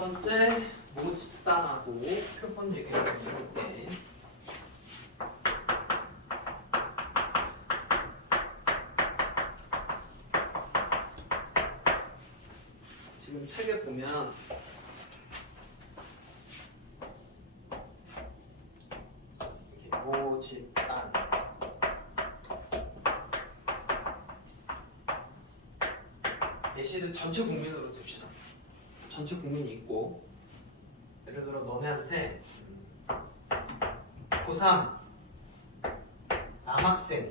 번째 모집단하고 표본 얘기를 좀 해볼게. 지금 책에 보면 이렇게 모집단 예시를 전체 국민으로 둡시다. 전체 국민이 있고 예를 들어 너네한테 고3 남학생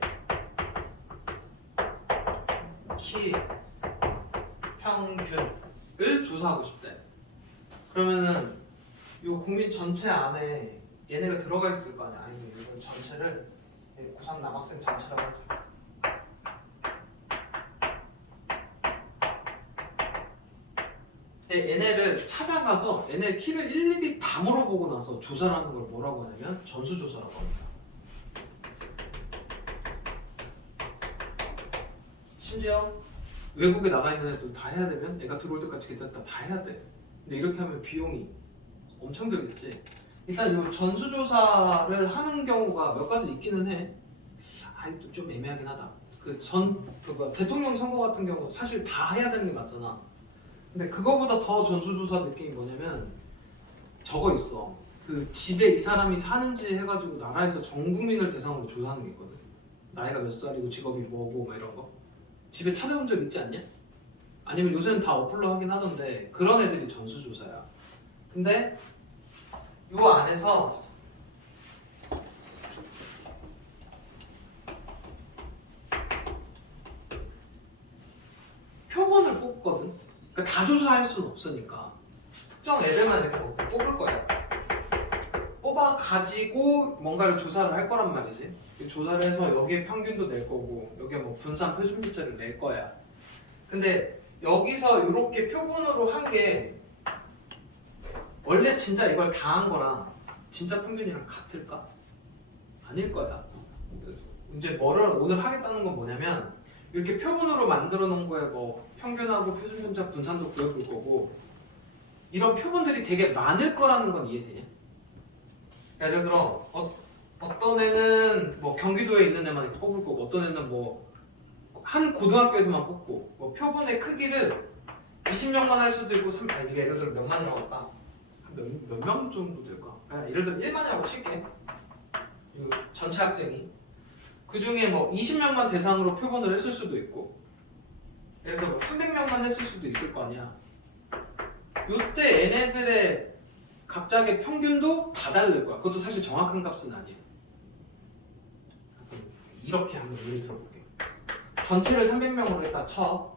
키 평균을 조사하고 싶대. 그러면은 이 국민 전체 안에 얘네가 들어가 있을 거 아니야. 아니면 이건 전체를 고3 남학생 전체라고 하자. 얘네를 찾아가서 얘네 키를 일일이 다 물어보고 나서 조사를 하는 걸 뭐라고 하냐면 전수조사라고 합니다. 심지어 외국에 나가 있는 애도 다 해야 되면 얘가 들어올 때까지 다 해야 돼. 근데 이렇게 하면 비용이 엄청 들겠지. 일단 이 전수조사를 하는 경우가 몇 가지 있기는 해. 또 좀 애매하긴 하다. 대통령 선거 같은 경우 사실 다 해야 되는 게 맞잖아. 근데 그거보다 더 전수조사 느낌이 뭐냐면 저거 있어. 그 집에 이 사람이 사는지 해가지고 나라에서 전 국민을 대상으로 조사하는 게 있거든. 나이가 몇 살이고 직업이 뭐고 막 이런 거. 집에 찾아본 적 있지 않냐? 아니면 요새는 다 어플로 하긴 하던데 그런 애들이 전수조사야. 근데 요 안에서 표본을 뽑거든. 그러니까 다 조사할 수는 없으니까 특정 애들만 이렇게 뽑을 거야. 뽑아가지고 뭔가를 조사를 할 거란 말이지. 조사를 해서 여기에 평균도 낼 거고 여기에 뭐 분산 표준비제를 낼 거야. 근데 여기서 이렇게 표본으로 한 게 원래 진짜 이걸 다 한 거랑 진짜 평균이랑 같을까? 아닐 거야. 그래서 이제 뭐를 오늘 하겠다는 건 뭐냐면 이렇게 표본으로 만들어 놓은 거에 뭐 평균하고 표준편차 분산도 구해볼 거고 이런 표본들이 되게 많을 거라는 건 이해되냐? 예를 들어 어떤 애는 뭐 경기도에 있는 애만 이렇게 뽑을 거고 어떤 애는 뭐 한 고등학교에서만 뽑고 뭐 표본의 크기를 20명만 할 수도 있고 이게 예를 들어 몇만이라고 할까? 몇 명 정도 될까? 예를 들어 1만이라고 칠게. 전체 학생이 그 중에 뭐 20명만 대상으로 표본을 했을 수도 있고 예를 들어 뭐 300명만 했을 수도 있을 거 아니야. 요때 얘네들의 각각의 평균도 다 다를 거야. 그것도 사실 정확한 값은 아니야. 이렇게 한번 예를 들어볼게. 전체를 300명으로 했다 쳐.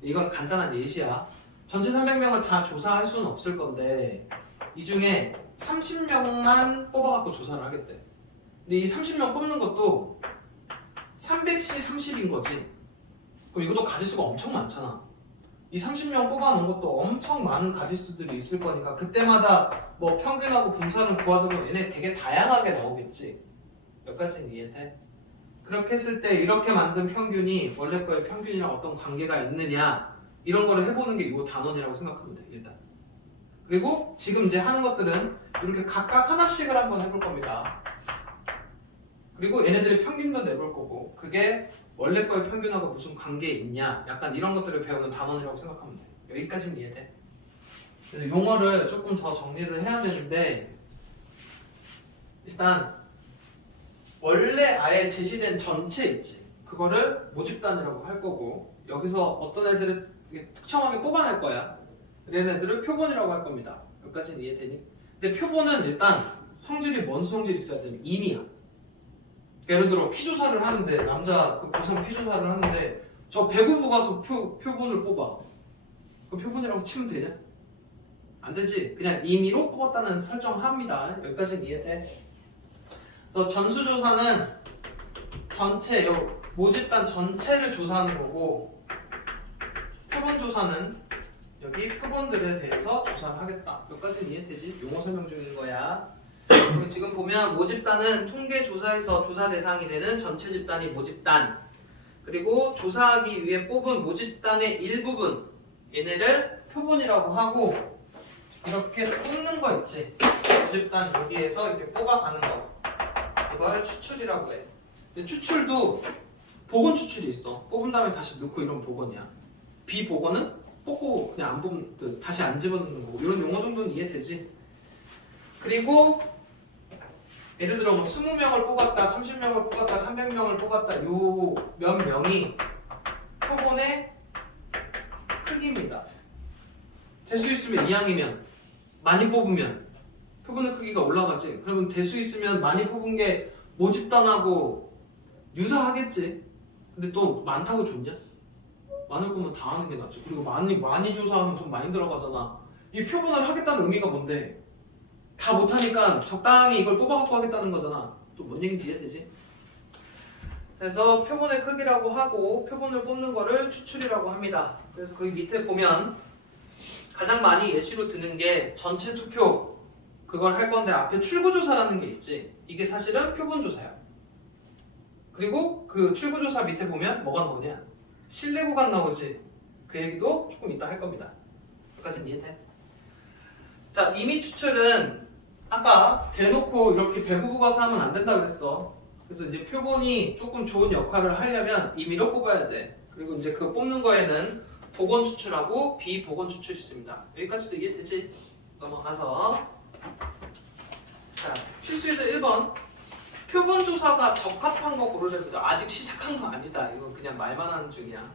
이건 간단한 예시야. 전체 300명을 다 조사할 수는 없을 건데 이 중에 30명만 뽑아갖고 조사를 하겠대. 근데 이 30명 뽑는 것도 300시 30인 거지. 그럼 이것도 가지수가 엄청 많잖아. 이 30명 뽑아놓은 것도 엄청 많은 가지수들이 있을 거니까 그때마다 뭐 평균하고 분산을 구하도록 얘네 되게 다양하게 나오겠지. 몇 가지는 이해돼? 그렇게 했을 때 이렇게 만든 평균이 원래 거의 평균이랑 어떤 관계가 있느냐 이런 거를 해보는 게 이 단원이라고 생각하면 돼 일단. 그리고 지금 이제 하는 것들은 이렇게 각각 하나씩을 한번 해볼 겁니다. 그리고 얘네들의 평균도 내볼 거고 그게 원래 거의 평균하고 무슨 관계 있냐 약간 이런 것들을 배우는 단원이라고 생각하면 돼. 여기까지는 이해돼? 그래서 용어를 조금 더 정리를 해야 되는데 일단 원래 아예 제시된 전체 있지. 그거를 모집단이라고 할 거고 여기서 어떤 애들을 특정하게 뽑아낼 거야. 이런 애들을 표본이라고 할 겁니다. 여기까지는 이해되니? 근데 표본은 일단 성질이 뭔 성질이 있어야 되면 임이야. 예를 들어 키 조사를 하는데 남자 그 고3 키 조사를 하는데 저 배구부 가서 표본을 뽑아. 그 표본이라고 치면 되냐? 안 되지. 그냥 임의로 뽑았다는 설정합니다. 여기까지는 이해돼? 그래서 전수조사는 전체 모집단 전체를 조사하는 거고 표본조사는 여기 표본들에 대해서 조사를 하겠다. 여기까지는 이해되지? 용어 설명 중인 거야. 지금 보면 모집단은 통계조사에서 조사 대상이 되는 전체 집단이 모집단 그리고 조사하기 위해 뽑은 모집단의 일부분 얘네를 표본이라고 하고 이렇게 뽑는 거 있지. 모집단 여기에서 이렇게 뽑아가는 거. 이걸 추출이라고 해. 근데 추출도 복원 추출이 있어. 뽑은 다음에 다시 넣고 이런 복원이야. 비복원은 뽑고 그냥 안 뽑는, 다시 안 집어넣는 거고. 이런 용어 정도는 이해되지? 그리고 예를 들어 뭐 20명을 뽑았다, 30명을 뽑았다, 300명을 뽑았다. 요 몇 명이 표본의 크기입니다. 대수 있으면 이항이면 많이 뽑으면 표본의 크기가 올라가지. 그러면 대수 있으면 많이 뽑은 게 모집단하고 유사하겠지. 근데 또 많다고 좋냐? 많을 거면 다 하는 게 낫지. 그리고 많이 조사하면 돈 많이 들어가잖아. 이 표본을 하겠다는 의미가 뭔데? 다 못하니까 적당히 이걸 뽑아갖고 하겠다는 거잖아. 또 뭔 얘기인지 이해되지? 그래서 표본의 크기라고 하고 표본을 뽑는 거를 추출이라고 합니다. 그래서 거기 밑에 보면 가장 많이 예시로 드는 게 전체 투표 그걸 할 건데 앞에 출구조사라는 게 있지. 이게 사실은 표본조사야. 그리고 그 출구조사 밑에 보면 뭐가 나오냐? 실내 구간 나오지. 그 얘기도 조금 이따 할 겁니다. 여기까지는 이해돼? 자, 임의 추출은 아까 대놓고 이렇게 배구부 가서 하면 안 된다 그랬어. 그래서 이제 표본이 조금 좋은 역할을 하려면 임의로 뽑아야 돼. 그리고 이제 그 뽑는 거에는 복원 추출하고 비복원 추출이 있습니다. 여기까지도 이해되지? 넘어가서 자, 필수예제 1번 표본 조사가 적합한 거 고르래도 아직 시작한 거 아니다. 이건 그냥 말만 하는 중이야.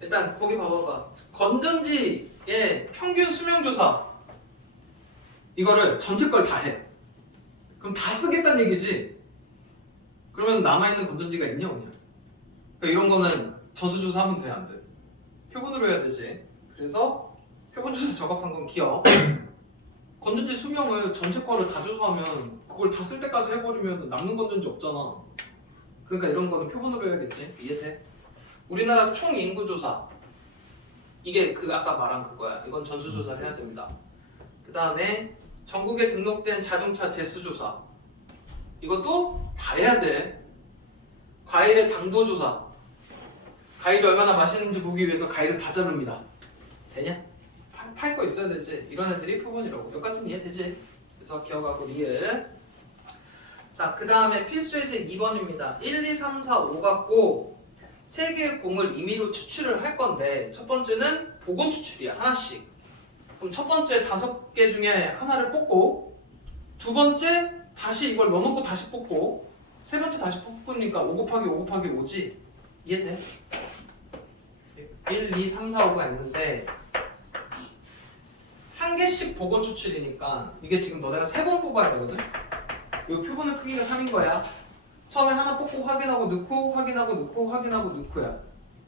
일단 거기 봐봐봐. 건전지의 평균 수명 조사 이거를 전체 걸 다 해. 그럼 다 쓰겠다는 얘기지. 그러면 남아있는 건전지가 있냐 없냐. 그러니까 이런 거는 전수조사하면 돼 안 돼? 표본으로 해야 되지. 그래서 표본조사에 적합한 건 기억. 건전지 수명을 전체 거를 다 조사하면 그걸 다 쓸 때까지 해버리면 남는 건전지 없잖아. 그러니까 이런 거는 표본으로 해야겠지. 이해돼? 우리나라 총 인구 조사 이게 그 아까 말한 그거야. 이건 전수조사를 해야 됩니다. 그 다음에 전국에 등록된 자동차 대수 조사 이것도 다 해야 돼. 과일의 당도 조사 과일이 얼마나 맛있는지 보기 위해서 과일을 다 자릅니다. 되냐? 팔 거 있어야 되지. 이런 애들이 표본이라고. 여기까지는 이해되지? 그래서 기억하고 리을. 자, 그 다음에 필수예제 2번입니다. 1, 2, 3, 4, 5 갖고 3개의 공을 임의로 추출을 할 건데 첫 번째는 복원 추출이야. 하나씩. 그럼 첫 번째 5개 중에 하나를 뽑고 두 번째 다시 이걸 넣어놓고 다시 뽑고 세 번째 다시 뽑으니까 5 곱하기 5 곱하기 5지? 이해돼? 1, 2, 3, 4, 5가 있는데 한 개씩 복원 추출이니까 이게 지금 너네가 3번 뽑아야 되거든? 이 표본의 크기가 3인 거야. 처음에 하나 뽑고 확인하고 넣고 확인하고 넣고 확인하고 넣고야.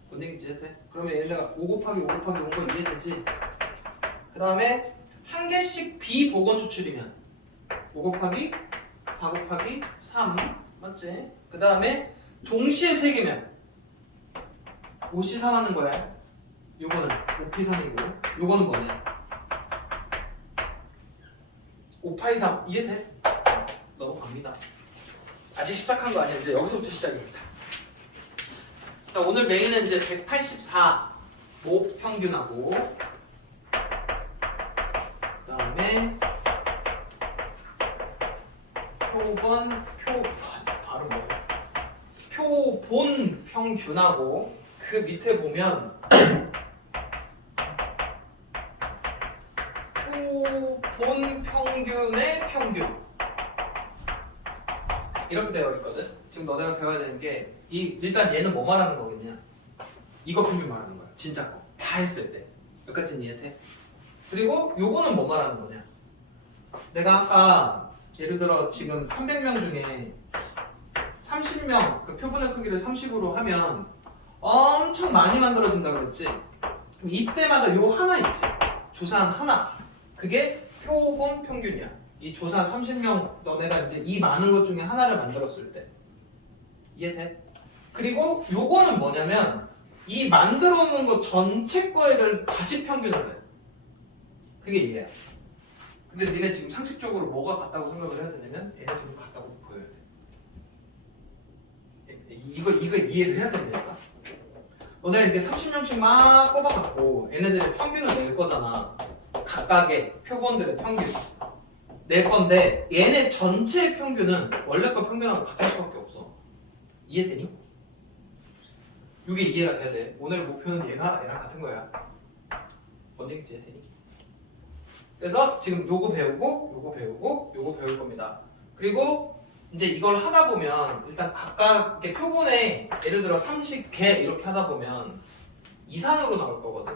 뭔 얘기인지 이해돼? 그러면 얘네가 5 곱하기 5 곱하기 5인 거 이해되지? 그 다음에 한 개씩 비복원 추출이면 5 곱하기 4 곱하기 3 맞지? 그 다음에 동시에 3개면 5C3 하는 거야. 요거는 5P3이고 요거는 뭐냐? 5파이3 이해돼? 넘어갑니다. 아직 시작한 거 아니야. 이제 여기서부터 시작입니다. 자, 오늘 메인은 이제 184 목평균하고 그 다음에 표본 평균하고 그 밑에 보면 표본 평균의 평균 이렇게 되어 있거든. 지금 너네가 배워야 되는 게 일단 얘는 뭐 말하는 거겠냐? 이거 평균 말하는 거야. 진짜 거. 다 했을 때. 여기까지는 이해돼? 그리고 요거는 뭐 말하는 거냐? 내가 아까 예를 들어 지금 300명 중에 30명 그 표본의 크기를 30으로 하면 엄청 많이 만들어진다 그랬지? 그럼 이때마다 요 하나 있지? 조사한 하나 그게 표본 평균이야. 이 조사 30명 너네가 이제 이 많은 것 중에 하나를 만들었을 때 이해돼? 그리고 요거는 뭐냐면 이 만들어 놓은 거 전체 거를 다시 평균을 해. 그게 이해야. 근데 니네 지금 상식적으로 뭐가 같다고 생각을 해야 되냐면 얘네 좀 같다고 보여야 돼. 이거 이해를 해야 된다니까. 너네 이렇게 30명씩 막 뽑아갖고 얘네들의 평균을 낼 거잖아. 각각의 표본들의 평균 낼 건데 얘네 전체의 평균은 원래 거 평균하고 같을 수밖에 없어. 이해되니? 이게 이해가 돼야 돼. 오늘 목표는 얘랑 같은 거야. 뭔 얘기인지 이해되니? 그래서 지금 요거 배우고 요거 배우고 요거 배울 겁니다. 그리고 이제 이걸 하다 보면 일단 각각의 표본에 예를 들어 30개 이렇게 하다 보면 이산으로 나올 거거든.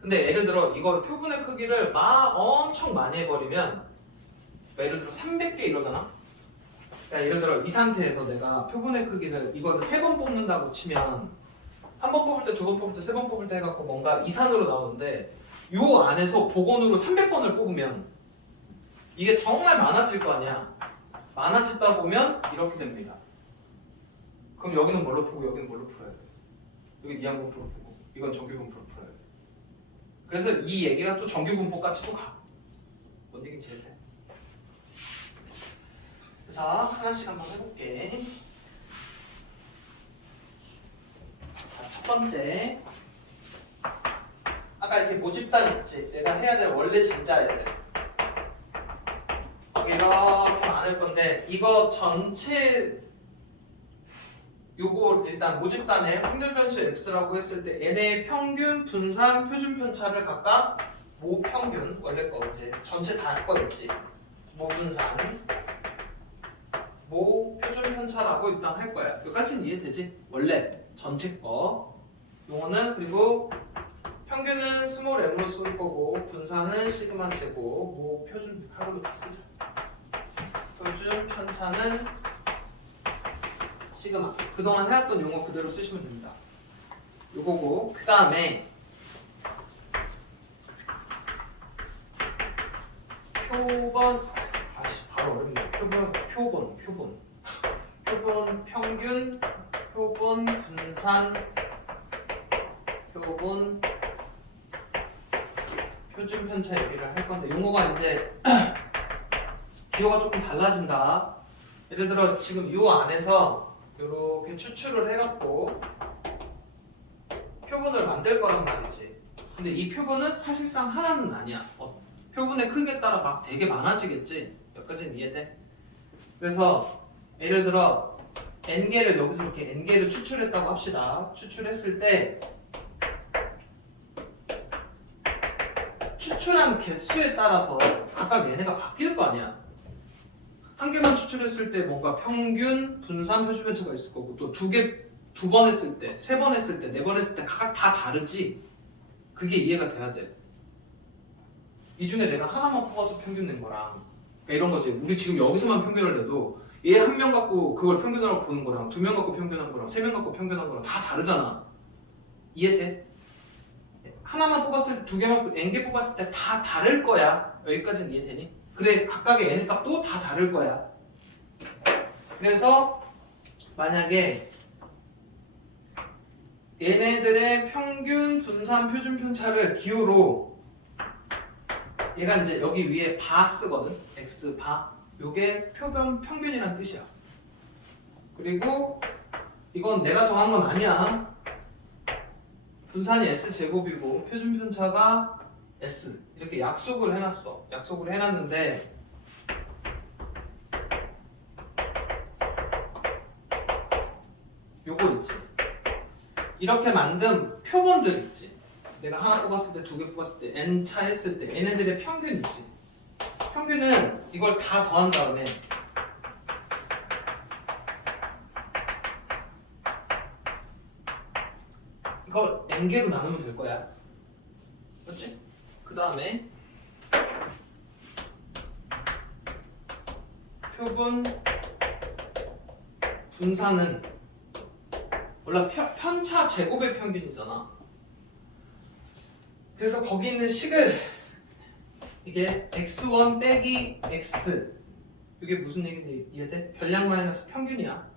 근데 예를 들어 이걸 표본의 크기를 막 엄청 많이 해버리면 예를 들어 300개 이러잖아. 그러니까 예를 들어 이 상태에서 내가 표본의 크기를 이거를 3번 뽑는다고 치면 한 번 뽑을 때, 2번 뽑을 때, 3번 뽑을 때 해갖고 뭔가 이산으로 나오는데 요 안에서 복원으로 300번을 뽑으면 이게 정말 많아질 거 아니야. 많아지다 보면 이렇게 됩니다. 그럼 여기는 뭘로 풀고 여기는 뭘로 풀어야 돼? 여기 이항분포로 풀고 이건 정규분포로 풀어야 돼. 그래서 이 얘기가 또 정규분포 같이 또 가. 뭔 얘기인지 이해돼? 그래서 하나씩 한번 해볼게. 자, 첫 번째 아까 이렇게 모집단 있지? 내가 해야 될 원래 진짜 애들 이렇게 많을 건데 이거 전체 요거 일단 모집단에 확률 변수 x라고 했을 때 n의 평균, 분산, 표준 편차를 각각 모 평균 원래 거 이제 전체 다 할 거겠지. 모 분산, 모 표준 편차라고 일단 할 거야. 여기까지는 이해되지? 원래 전체 거. 요거는 그리고 평균은 스몰 m으로 쓸 거고 분산은 시그마 제곱, 모 표준 하고도 다 쓰자. 표준 편차는 시그마. 그동안 해왔던 용어 그대로 쓰시면 됩니다. 요거고 그 다음에 표본 바로 어렵네. 표본 평균, 표본 분산, 표본 표준 편차 얘기를 할 건데 용어가 이제 기호가 조금 달라진다. 예를 들어 지금 요 안에서 이렇게 추출을 해갖고 표본을 만들 거란 말이지. 근데 이 표본은 사실상 하나는 아니야. 표본의 크기에 따라 막 되게 많아지겠지. 여기까지는 이해돼? 그래서 예를 들어 n개를 여기서 이렇게 n개를 추출했다고 합시다. 추출했을 때 추출한 개수에 따라서 각각 얘네가 바뀔 거 아니야. 한 개만 추출했을 때 뭔가 평균, 분산, 표준 편차가 있을 거고 또 두 번 했을 때, 3번 했을 때, 4번 했을 때 각각 다 다르지. 그게 이해가 돼야 돼. 이 중에 내가 하나만 뽑아서 평균 낸 거랑 그러니까 이런 거지. 우리 지금 여기서만 평균을 내도 얘 한 명 갖고 그걸 평균으로 보는 거랑 2명 갖고 평균한 거랑 3명 갖고 평균한 거랑 다 다르잖아. 이해돼? 하나만 뽑았을 때 2개만 n개 뽑았을 때 다 다를 거야. 여기까지는 이해되니? 그래 각각의 n의 값도 다 다를 거야. 그래서 만약에 얘네들의 평균, 분산, 표준 편차를 기호로 얘가 이제 여기 위에 바 쓰거든. x 바. 요게 표본 평균이란 뜻이야. 그리고 이건 내가 정한 건 아니야. 분산이 s 제곱이고 표준 편차가 s 이렇게 약속을 해놨어. 약속을 해놨는데 요거 있지. 이렇게 만든 표본들 있지. 내가 하나 뽑았을 때, 2개 뽑았을 때, n 차 했을 때 얘네들의 평균 있지. 평균은 이걸 다 더한 다음에 이걸 n개로 나누면 될 거야. 그렇지? 그 다음에 표본 분산은 원래 편차 제곱의 평균이잖아. 그래서 거기 있는 식을 이게 x1 빼기 x 이게 무슨 얘기인지 이해돼? 별량 마이너스 평균이야.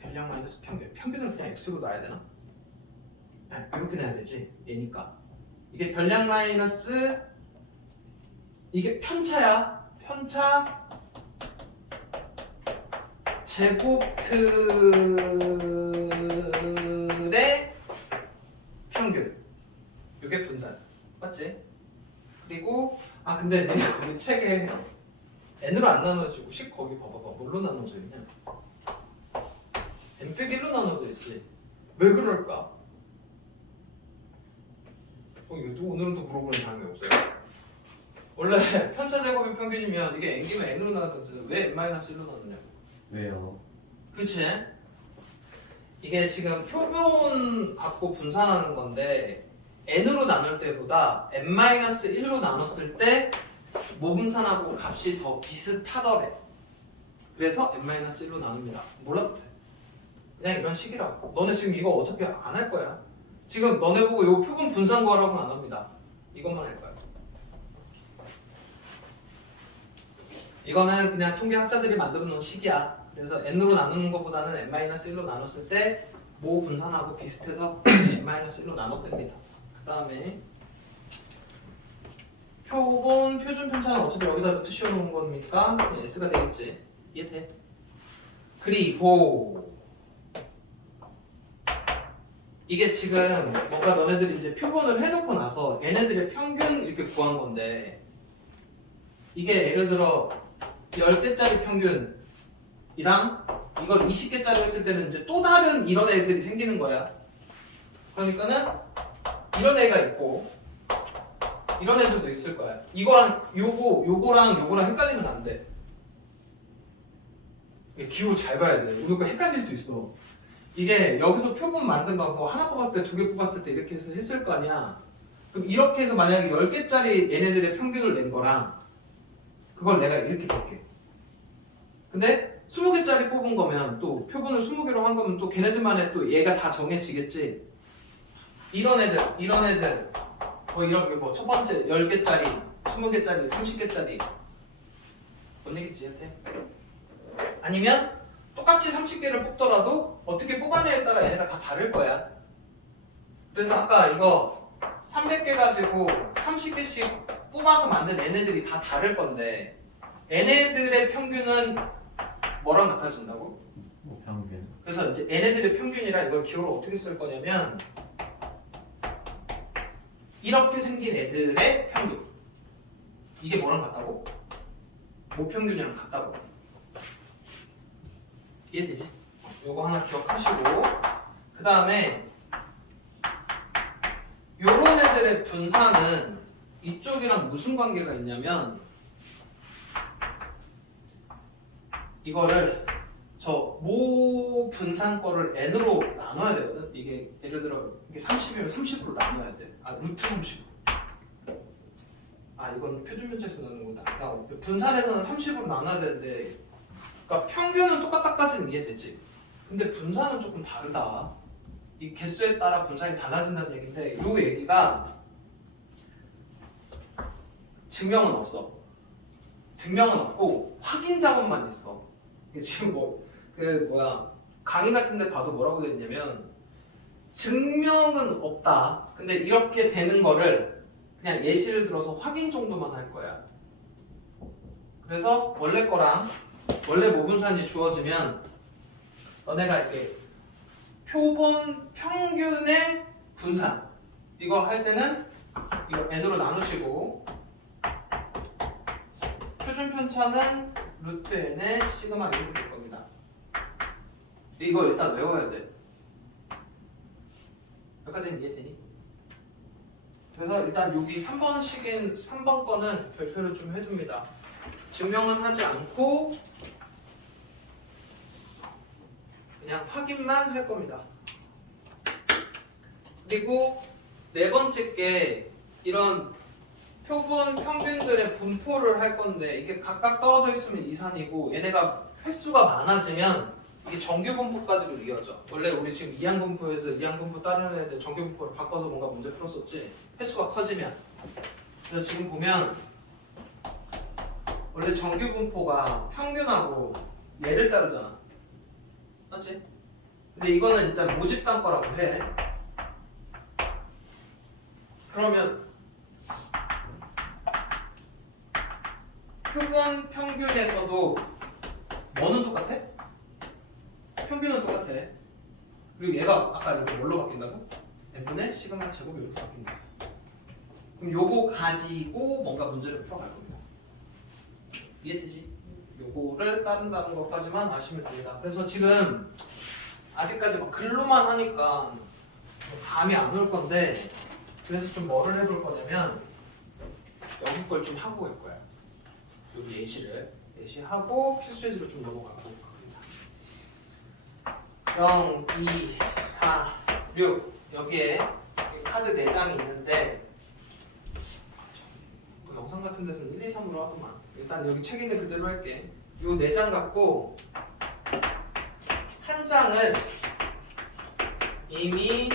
별량 마이너스 평균. 평균은 그냥 x로 놔야 되나? 이렇게 내야 되지. 얘니까 이게 별량 마이너스 이게 편차야. 편차 제곱 틀의 평균, 이게 분산, 맞지? 그리고 근데 니네 거기 책에 n으로 안 나눠지고 10 거기 봐봐봐. 뭘로 나눠져 있냐? n-1로 나눠져 있지. 왜 그럴까? 이거 오늘은 또 물어보는 사람이 없어요. 원래 편차 제곱의 평균이면 이게 n기면 n으로 나눠져. 왜 n-1로 나누냐고. 왜요? 그치? 이게 지금 표본 갖고 분산하는 건데 n으로 나눌 때보다 n-1로 나눴을 때 모분산하고 값이 더 비슷하더래. 그래서 n-1로 나눕니다. 몰라도 돼. 그냥 이런 식이라고. 너네 지금 이거 어차피 안 할 거야. 지금 너네 보고 요 표본 분산 구하라고는 안 합니다. 이것만 할 거야. 이거는 그냥 통계학자들이 만들어 놓은 식이야. 그래서 n으로 나누는 것보다는 n-1로 나눴을 때 모 분산하고 비슷해서 n-1로 나눠봅니다. 그 다음에 표본 표준 편차는 어차피 여기다 루트 씌워놓은 거니까 그냥 s가 되겠지. 이해돼? 그리고 이게 지금 뭔가 너네들이 이제 표본을 해놓고 나서 얘네들의 평균 이렇게 구한 건데 이게 예를 들어 10개짜리 평균이랑 이걸 20개짜리 했을 때는 이제 또 다른 이런 애들이 생기는 거야. 그러니까는 이런 애가 있고 이런 애들도 있을 거야. 이거랑 요거랑 헷갈리면 안 돼. 기호 잘 봐야 돼. 이거 헷갈릴 수 있어. 이게 여기서 표본 만든 거 뭐 하나 뽑았을 때 두 개 뽑았을 때 이렇게 해서 했을 거 아니야. 그럼 이렇게 해서 만약에 10개짜리 얘네들의 평균을 낸 거랑 그걸 내가 이렇게 볼게. 근데 20개짜리 뽑은 거면 또 표본을 20개로 한 거면 또 걔네들만의 또 얘가 다 정해지겠지. 이런 애들 뭐 이런 게 뭐 첫 번째 10개짜리, 20개짜리, 30개짜리 뭔 얘기지? 한테? 아니면 똑같이 30개를 뽑더라도 어떻게 뽑았냐에 따라 얘네가 다 다를 거야. 그래서 아까 이거 300개 가지고 30개씩 뽑아서 만든 얘네들이 다 다를 건데 얘네들의 평균은 뭐랑 같아진다고? 평균. 그래서 이제 얘네들의 평균이라 이걸 기호로 어떻게 쓸 거냐면 이렇게 생긴 애들의 평균. 이게 뭐랑 같다고? 모평균이랑 같다고. 이해되지? 요거 하나 기억하시고 그 다음에 요런 애들의 분산은 이쪽이랑 무슨 관계가 있냐면 이거를 저 모 분산 거를 n으로 나눠야 되거든. 이게 예를 들어 이게 30이면 30으로 나눠야 돼. 루트 30. 이건 표준 면체에서 나누는 거다. 분산에서는 30으로 나눠야 되는데 그러니까 평균은 똑같다까지는 이해되지. 근데 분산은 조금 다르다. 이 개수에 따라 분산이 달라진다는 얘기인데 이 얘기가 증명은 없어. 증명은 없고 확인 작업만 있어. 이게 지금 강의 같은 데 봐도 뭐라고 돼 있냐면 증명은 없다. 근데 이렇게 되는 거를 그냥 예시를 들어서 확인 정도만 할 거야. 그래서 원래 거랑 원래 모분산이 주어지면 너네가 이렇게 표본 평균의 분산 이거 할 때는 이거 n으로 나누시고 표준 편차는 루트 n의 시그마 이렇게 될 겁니다. 이거 일단 외워야 돼. 여기까지는 이해되니? 그래서 일단 여기 3번 거는 별표를 좀 해둡니다. 증명은 하지 않고 그냥 확인만 할 겁니다. 그리고 네 번째 게 이런 표본 평균들의 분포를 할 건데 이게 각각 떨어져 있으면 이산이고 얘네가 횟수가 많아지면 이게 정규 분포까지로 이어져. 원래 우리 지금 이항 분포에서 이항 분포 다른 애들 정규 분포를 바꿔서 뭔가 문제 풀었었지. 횟수가 커지면. 그래서 지금 보면 원래 정규 분포가 평균하고 얘를 따르잖아. 맞지? 근데 이거는 일단 모집단 거라고 해. 그러면 표본 평균에서도 뭐는 똑같아? 평균은 똑같아. 그리고 얘가 아까 이거 뭘로 바뀐다고? n분의 시그마 제곱 이렇게 바뀐다. 그럼 요거 가지고 뭔가 문제를 풀어갈 겁니다. 이해되지? 요거를 따른다는 것까지만 아시면 됩니다. 그래서 지금 아직까지 막 글로만 하니까 감이 안 올 건데, 그래서 좀 뭐를 해볼 거냐면 여기 걸 좀 하고 갈 거야. 여기 예시하고 필수 예시로 좀 넘어가고 합니다. 0, 2, 4, 6 여기에 카드 4장이 있는데 그 영상 같은 데서는 1, 2, 3으로 하더만. 일단 여기 책 있는 그대로 할게. 요 4장 갖고 한 장을 이미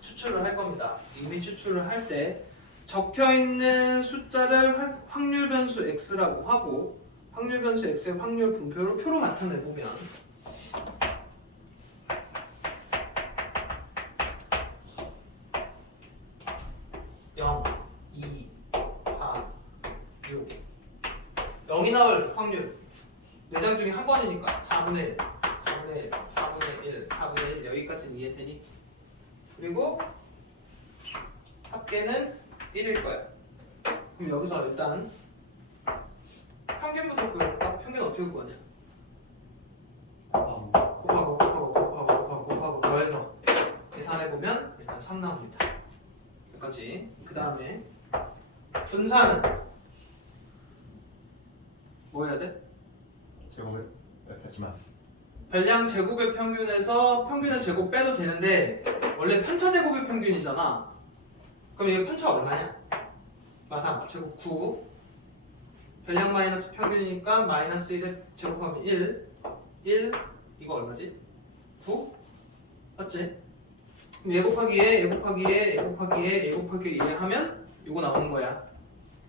추출을 할 겁니다. 이미 추출을 할 때 적혀 있는 숫자를 확률 변수 x라고 하고, 확률 변수 x의 확률 분표를 표로 나타내 보면 0, 2, 4, 6 0이 나올 확률 4장 중에 한 번이니까 4분의 1, 4분의 1, 4분의 1, 4분의 1 여기까지는 이해되니? 그리고 합계는 1일 거야. 그럼 여기서 일단 평균부터 구해볼까? 평균 어떻게 구하냐? 곱하고 더해서 계산해보면 일단 3 나옵니다. 여기까지. 그 다음에 분산은 뭐 해야 돼? 제곱을 하지만 별량 제곱의 평균에서 평균의 제곱 빼도 되는데 원래 편차 제곱의 평균이잖아. 그럼 이게 편차 얼마냐? 마상 제곱 9 별량 마이너스 평균이니까 마이너스 1에 제곱하면 1 이거 얼마지? 9? 맞지? 그럼 얘 곱하기 얘 곱하기 얘 곱하기 얘 곱하기 얘 하면 이거 나오는 거야.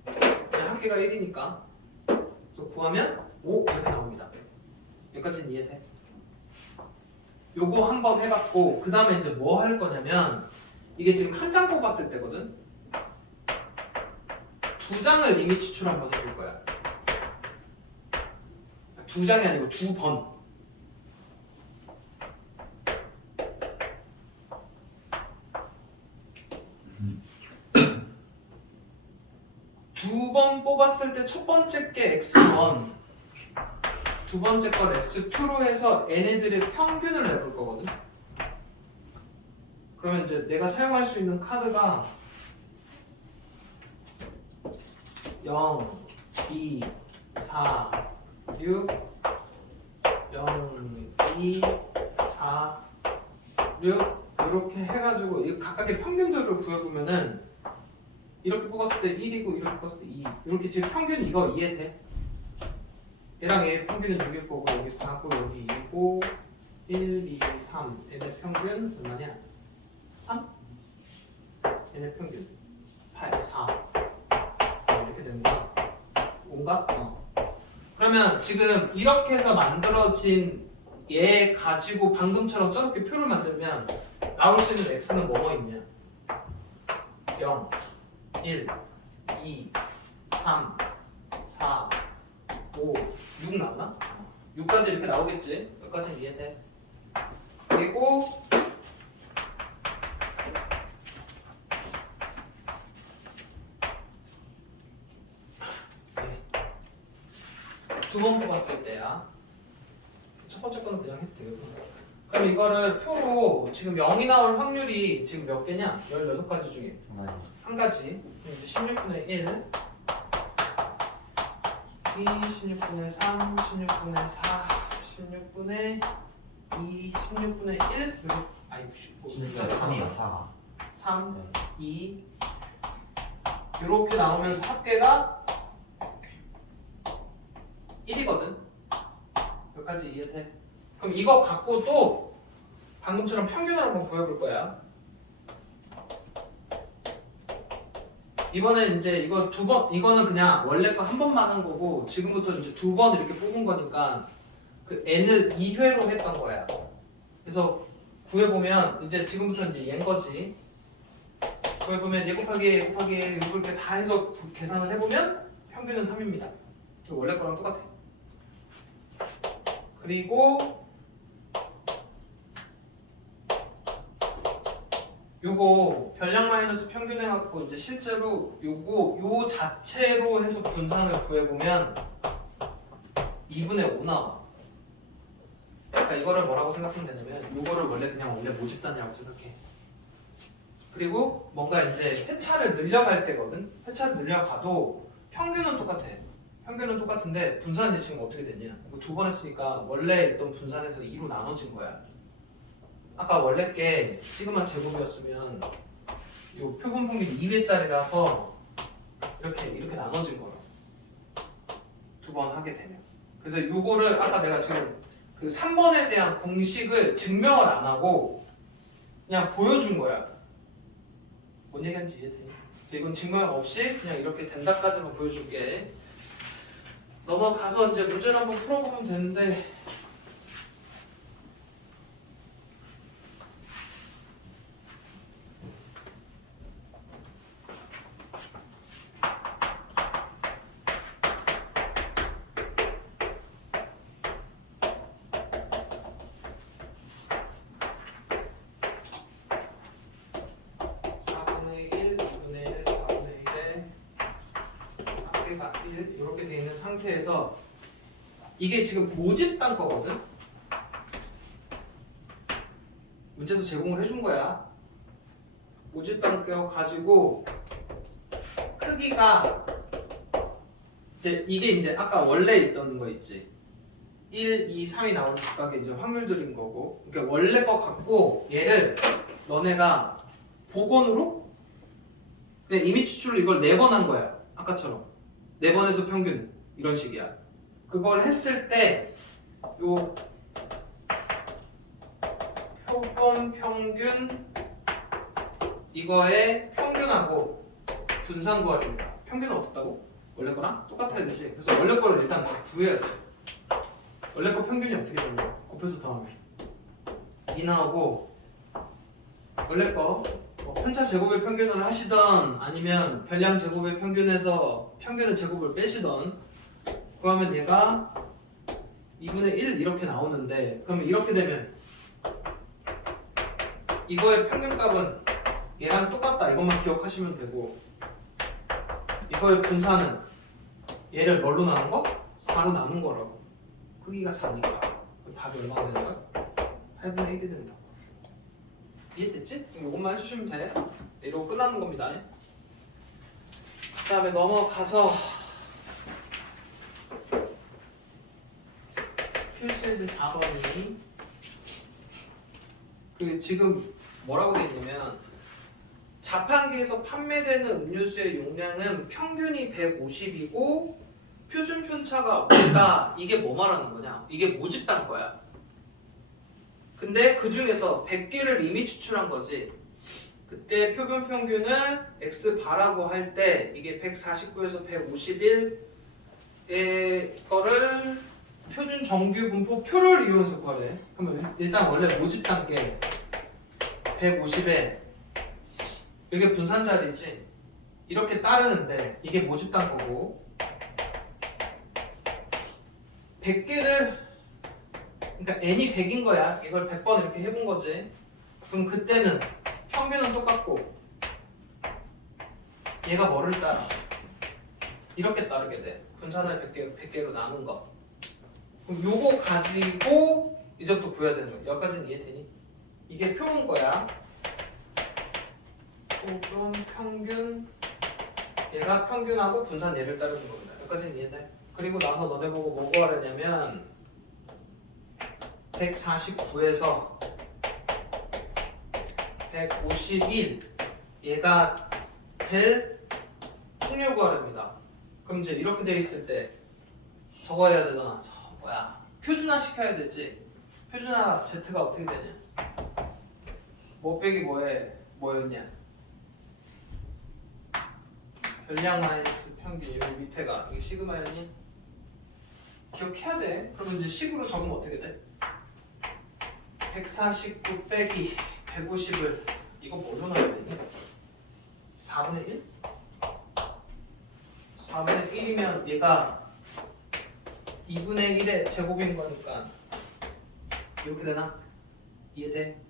그냥 합계가 1이니까. 그래서 구하면 5 이렇게 나옵니다. 여기까지는 이해돼? 요거 한번 해봤고, 그 다음에 이제 뭐 할 거냐면 이게 지금 한 장 뽑았을 때거든. 2장을 이미 추출 한번 해볼 거야. 2장이 아니고 2번. 두 번 뽑았을 때 첫 번째 게 x1, 두 번째 걸 x2로 해서 얘네들의 평균을 내볼 거거든. 그러면 이제 내가 사용할 수 있는 카드가 0, 2, 4, 6, 0, 2, 4, 6 이렇게 해가지고 이 각각의 평균들을 구해보면은 이렇게 뽑았을 때 1이고 이렇게 뽑았을 때 2 이렇게 지금 평균 이거 이해돼? 얘랑 얘 평균은 6일 거고 여기 4고 여기 2고 1, 2, 3 얘네 평균 얼마냐? 3? 얘네 평균 8, 4 이렇게 되는 거야. 5인가? 그러면 지금 이렇게 해서 만들어진 얘 가지고 방금처럼 저렇게 표를 만들면 나올 수 있는 x는 뭐뭐 있냐? 0, 1, 2, 3, 4, 5, 6 나오나? 6까지 이렇게 나오겠지? 여기까지는 이해돼. 그리고 두 번 뽑았을 때야. 첫 번째 거는 그냥 해도 돼요. 그럼 이거를 표로 지금 0이 나올 확률이 지금 몇 개냐? 16가지 중에 한 가지. 그럼 이제 16분의 1, 2, 16분의 3, 16분의 4, 16분의 2, 16분의 1 그리고 아이고 3이요 4 3, 2 이렇게 나오면서 합계가 1이거든. 여기까지 이해돼? 그럼 이거 갖고 또 방금처럼 평균을 한번 구해볼 거야. 이번엔 이제 이거 두 번, 이거는 그냥 원래 거 한 번만 한 거고 지금부터 이제 두 번 이렇게 뽑은 거니까 그 n을 2회로 했던 거야. 그래서 구해보면 이제 지금부터 이제 얘인 거지. 구해보면 얘 곱하기 얘 곱하기 얘 이렇게 다 해서 계산을 해보면 평균은 3입니다. 원래 거랑 똑같아. 그리고 요거 변량 마이너스 평균 해갖고 이제 실제로 요 자체로 해서 분산을 구해보면 2분의 5 나와. 그러니까 이거를 뭐라고 생각하면 되냐면 요거를 원래 모집단이라고 생각해. 그리고 뭔가 이제 회차를 늘려갈 때거든. 회차를 늘려가도 평균은 똑같아. 평균은 똑같은데 분산이 지금 어떻게 됐냐? 두 번 했으니까 원래 있던 분산에서 2로 나눠진 거야. 아까 원래 게 시그마 제곱이었으면 요 표본 평균 2회짜리라서 이렇게 나눠진 거야. 두 번 하게 되면. 그래서 요거를 아까 내가 지금 그 3번에 대한 공식을 증명을 안 하고 그냥 보여준 거야. 뭔 얘기하는지 이해되니? 이건 증명 없이 그냥 이렇게 된다까지만 보여줄게. 넘어가서 이제 문제를 한번 풀어보면 되는데 이렇게 돼 있는 상태에서 이게 지금 모집단 거거든. 문제에서 제공을 해준 거야. 모집단 거 가지고 크기가 이게 이제 아까 원래 있던 거 있지. 1, 2, 3이 나오는 각각의 이제 확률들인 거고. 그러니까 원래 거 갖고 얘를 너네가 복원으로 그냥 이미 추출을 이걸 4번 한 거야. 아까처럼. 4번에서 평균 이런 식이야. 그걸 했을 때 요 표본 평균 이거의 평균하고 분산 구하랍니다. 평균은 어떻다고? 원래 거랑 똑같아야 되지. 그래서 원래 거를 일단 다 구해야 돼. 원래 거 평균이 어떻게 되냐? 곱해서 더하면 2 나오고 원래 거 편차 제곱의 평균을 하시던 아니면 별량 제곱의 평균에서 평균의 제곱을 빼시던 그러면 얘가 2분의 1 이렇게 나오는데 그러면 이렇게 되면 이거의 평균값은 얘랑 똑같다 이것만 기억하시면 되고 이거의 분산은 얘를 뭘로 나눈 거? 4로 나눈 거라고. 크기가 4니까 답이 얼마나 된다? 8분의 1이 된다. 이해됐지? 이것만 해주시면 돼. 이러고 끝나는 겁니다. 그 다음에 넘어가서 필수에서 4번이 그 지금 뭐라고 돼 있냐면 자판기에서 판매되는 음료수의 용량은 평균이 150이고 표준 편차가 5다. 이게 뭐 말하는 거냐? 이게 모집단 거야. 근데 그 중에서 100개를 이미 추출한 거지. 그때 표본 평균을 X바라고 할 때 이게 149에서 151의 거를 표준 정규 분포 표를 이용해서 구하래. 그러면 일단 원래 모집 단계 150에 이게 분산 자리지. 이렇게 따르는데 이게 모집 단거고 100개를 그러니까 n이 100인 거야. 이걸 100번 이렇게 해본 거지. 그럼 그때는 평균은 똑같고 얘가 뭐를 따라? 이렇게 따르게 돼. 분산을 100개로 나눈 거. 그럼 요거 가지고 이제부터 구해야 되는 거야. 여기까지는 이해되니? 이게 표본 거야. 표본 평균 얘가 평균하고 분산 얘를 따르는 겁니다. 여기까지는 이해돼? 그리고 나서 너네 보고 뭐 구하려냐면 149에서 151 얘가 될 확률 구하랍니다. 그럼 이제 이렇게 돼 있을 때 저거 해야 되잖아. 표준화 시켜야 되지. 표준화 Z가 어떻게 되냐? 뭐 빼기 뭐였냐? 별량 마이너스 평균 여기 밑에가 이게 시그마였니? 기억해야 돼. 그러면 이제 식으로 적으면 어떻게 돼? 149 빼기 150을 이거 뭘로 나와야 되니? 4분의 1? 4분의 1이면 얘가 2분의 1의 제곱인 거니까 이렇게 되나? 이해돼?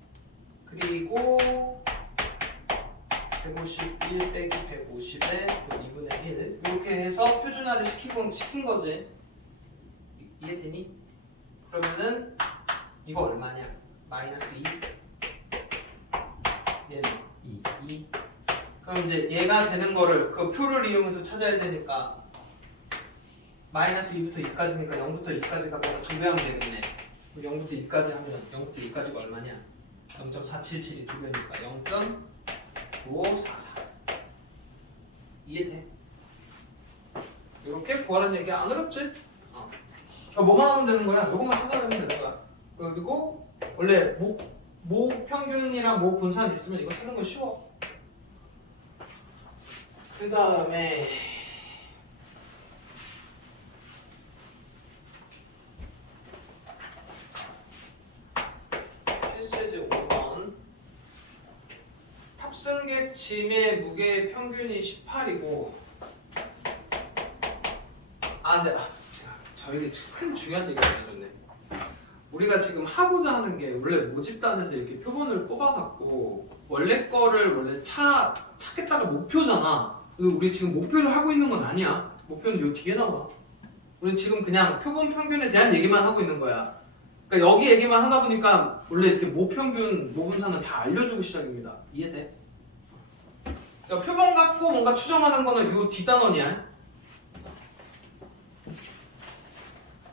그리고 151 빼기 150에 2분의 1 이렇게 해서 표준화를 시킨 거지. 이해되니? 그러면은 이거 얼마냐? 마이너스 2 얘는 2 그럼 이제 얘가 되는 거를 그 표를 이용해서 찾아야 되니까 마이너스 2부터 2까지니까 0부터 2까지가 뭐가 2배 하면 되겠네. 0부터 2까지 하면 0부터 2까지가 얼마냐? 0.477이 2배니까 0.9544 이해돼? 이렇게 구하라는 얘기 안 어렵지? 뭐만 하면 되는 거야? 요것만 찾아내면 되는 거야. 그리고 원래 모 평균이랑 모 분산 있으면 이거 찾는 거 쉬워. 그 다음에 필수예제 5번 탑승객 짐의 무게 평균이 18이고 저에게 큰 중요한 얘기가 있었네. 우리가 지금 하고자 하는 게 원래 모집단에서 이렇게 표본을 뽑아갖고 원래 거를 원래 찾겠다가 목표잖아. 우리 지금 목표를 하고 있는 건 아니야. 목표는 요 뒤에 나와. 우리 지금 그냥 표본 평균에 대한 얘기만 하고 있는 거야. 그러니까 여기 얘기만 하다 보니까 원래 이렇게 모평균, 모분산은 다 알려주고 시작입니다. 이해돼? 그러니까 표본 갖고 뭔가 추정하는 거는 요 뒷단원이야.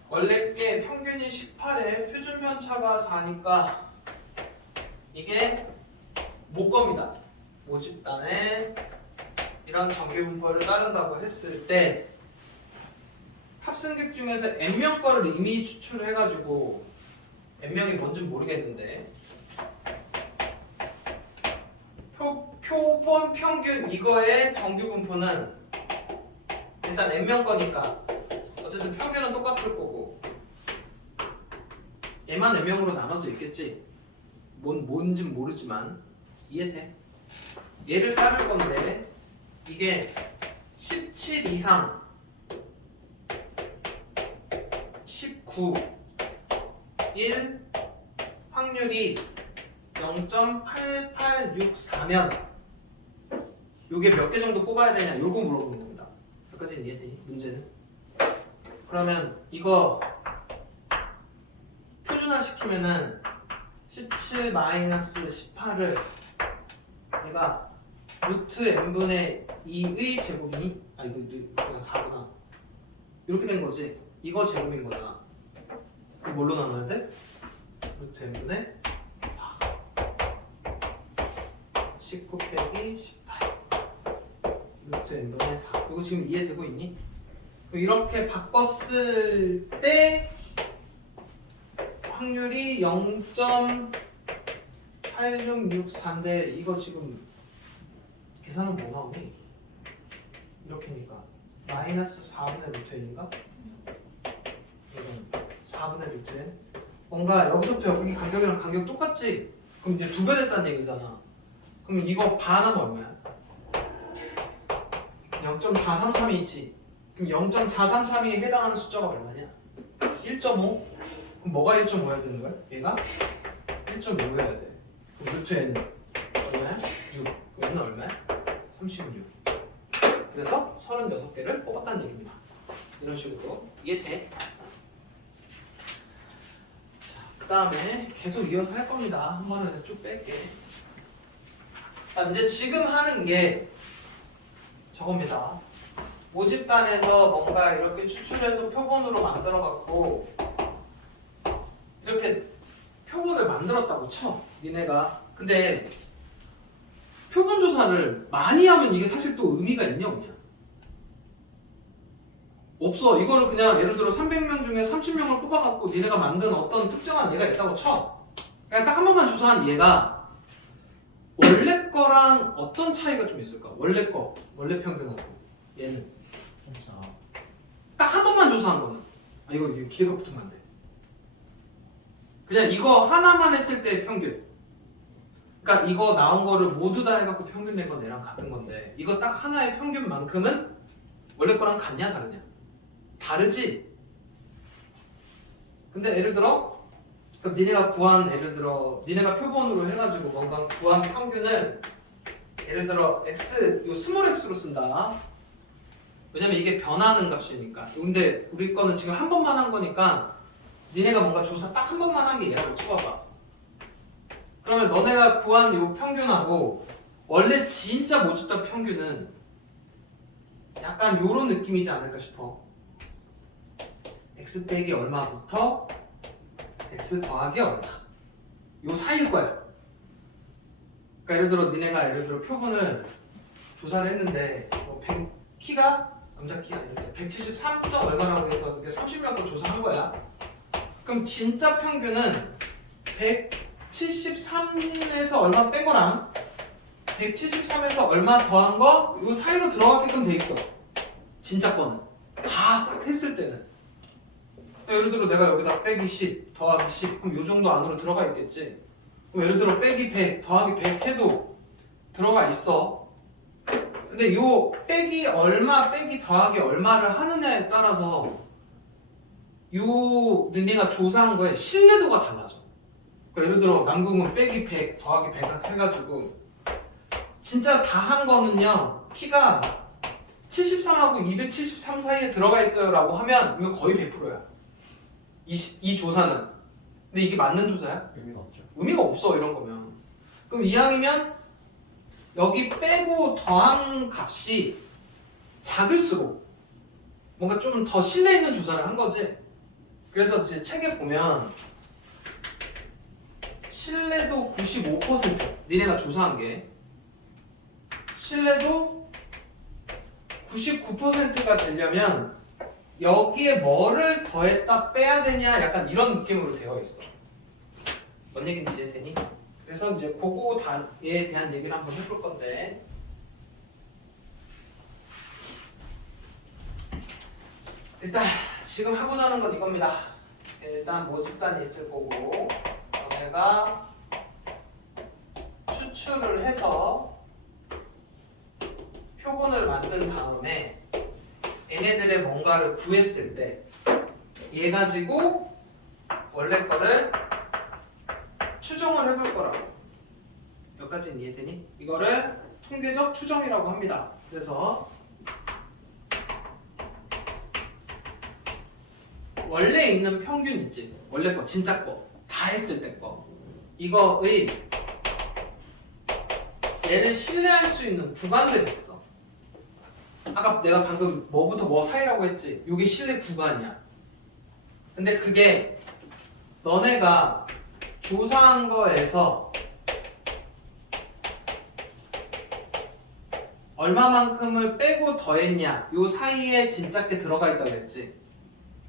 원래 게 평균이 18에 표준 편차가 4니까 이게 모검이다. 모집단에 이런 정규 분포를 따른다고 했을 때 탑승객 중에서 n명 거를 이미 추출해가지고 n명이 뭔지 모르겠는데 표본 평균 이거의 정규 분포는 일단 n명 거니까 어쨌든 평균은 똑같을 거고 얘만 n명으로 나눠도 있겠지. 뭔진 모르지만 이해돼? 얘를 따를 건데 이게 17 이상 19 1 확률이 0.8864면 요게 몇 개 정도 뽑아야 되냐 요거 물어보는 겁니다. 여기까지는 이해되니? 문제는? 그러면 이거 표준화 시키면은 17-18을 얘가 루트 n분의 2의 제곱이니? 이거 그냥 4구나. 이렇게 된 거지. 이거 제곱인 거잖아. 그럼 뭘로 나눠야 돼? 루트 n분의 4 19 빼기 18 루트 n분의 4 이거 지금 이해되고 있니? 이렇게 바꿨을 때 확률이 0.8664인데 이거 지금 계산은 뭐 나오니? 이렇게니까 마이너스 4분의 루트 n인가? 이건 4분의 루트 n 뭔가 여기서부터 여기 간격이랑 간격 똑같지? 그럼 이제 2배 됐다는 얘기잖아. 그럼 이거 반하면 얼마야? 0.433이 있지. 그럼 0.433이 해당하는 숫자가 얼마냐? 1.5? 그럼 뭐가 1.5여야 되는 거야? 얘가 1.5여야 돼. 그럼 루트 n은 얼마야? 6. 그럼 얘는 얼마야? 36. 그래서 36개를 뽑았다는 얘기입니다. 이런 식으로 이해돼? 자, 그 다음에 계속 이어서 할 겁니다. 한 번에 쭉 뺄게. 자, 이제 지금 하는 게 저겁니다. 모집단에서 뭔가 이렇게 추출해서 표본으로 만들어 갖고 이렇게 표본을 만들었다고 쳐. 니네가. 근데 표본 조사를 많이 하면 이게 사실 또 의미가 있냐 없냐? 없어. 이거를 그냥 예를 들어 300명 중에 30명을 뽑아갖고 니네가 만든 어떤 특정한 얘가 있다고 쳐. 그냥 딱 한 번만 조사한 얘가 원래 거랑 어떤 차이가 좀 있을까? 원래 거, 원래 평균하고 얘는 딱 한 번만 조사한 거는 이거 기회가 붙으면 안 돼. 그냥 이거 하나만 했을 때 평균. 그러니까 이거 나온 거를 모두 다 해갖고 평균 낸 건 얘랑 같은 건데 이거 딱 하나의 평균만큼은 원래 거랑 같냐 다르냐? 다르지? 근데 예를 들어 그럼 니네가 구한 예를 들어 니네가 표본으로 해가지고 뭔가 구한 평균을 예를 들어 x 요 스몰 x로 쓴다. 왜냐면 이게 변하는 값이니까. 근데 우리 거는 지금 한 번만 한 거니까 니네가 뭔가 조사 딱 한 번만 한 게 얘라고 쳐봐봐. 그러면 너네가 구한 요 평균하고 원래 진짜 모집단 평균은 약간 요런 느낌이지 않을까 싶어. x 빼기 얼마부터 x 더하기 얼마 요 사이일 거야. 그러니까 예를 들어 니네가 예를 들어 표본을 조사를 했는데 뭐 키가 남자 키가 이렇게 173. 얼마라고 해서 30명 거 조사한 거야. 그럼 진짜 평균은 173에서 얼마 뺀 거랑 173에서 얼마 더한 거 요 사이로 들어가게끔 돼 있어. 진짜 거는 다 싹 했을 때는. 예를 들어 내가 여기다 빼기 10 더하기 10 그럼 요 정도 안으로 들어가 있겠지. 그럼 예를 들어 빼기 100 더하기 100 해도 들어가 있어. 근데 요 빼기 얼마 빼기 더하기 얼마를 하느냐에 따라서 요 니네가 조사한 거에 신뢰도가 달라져. 그러니까 예를 들어 남궁은 빼기 100 더하기 100 해가지고 진짜 다 한 거는요 키가 73하고 273 사이에 들어가 있어요 라고 하면 이거 거의 100%야. 이 조사는. 근데 이게 맞는 조사야? 의미가 없죠. 의미가 없어 이런 거면. 그럼 이왕이면 여기 빼고 더한 값이 작을수록 뭔가 좀 더 신뢰 있는 조사를 한 거지. 그래서 이제 책에 보면 신뢰도 95% 니네가 조사한 게 신뢰도 99%가 되려면 여기에 뭐를 더했다 빼야 되냐 약간 이런 느낌으로 되어 있어. 뭔 얘기인지 이해되니? 그래서 이제 그거에 대한 얘기를 한번 해볼 건데 일단 지금 하고자 하는 건 이겁니다. 일단 모집단이 있을 거고 너네가 추출을 해서 표본을 만든 다음에 얘네들의 뭔가를 구했을 때 얘 가지고 원래 거를 추정을 해볼 거라고. 여기까지는 이해되니? 이거를 통계적 추정이라고 합니다. 그래서 원래 있는 평균 있지. 원래 거 진짜 거 다 했을 때 거. 이거의 얘를 신뢰할 수 있는 구간들이 있어. 아까 내가 방금 뭐부터 뭐 사이라고 했지. 이게 신뢰 구간이야. 근데 그게 너네가 조사한 거에서 얼마만큼을 빼고 더했냐 요 사이에 진짜게 들어가 있다고 했지.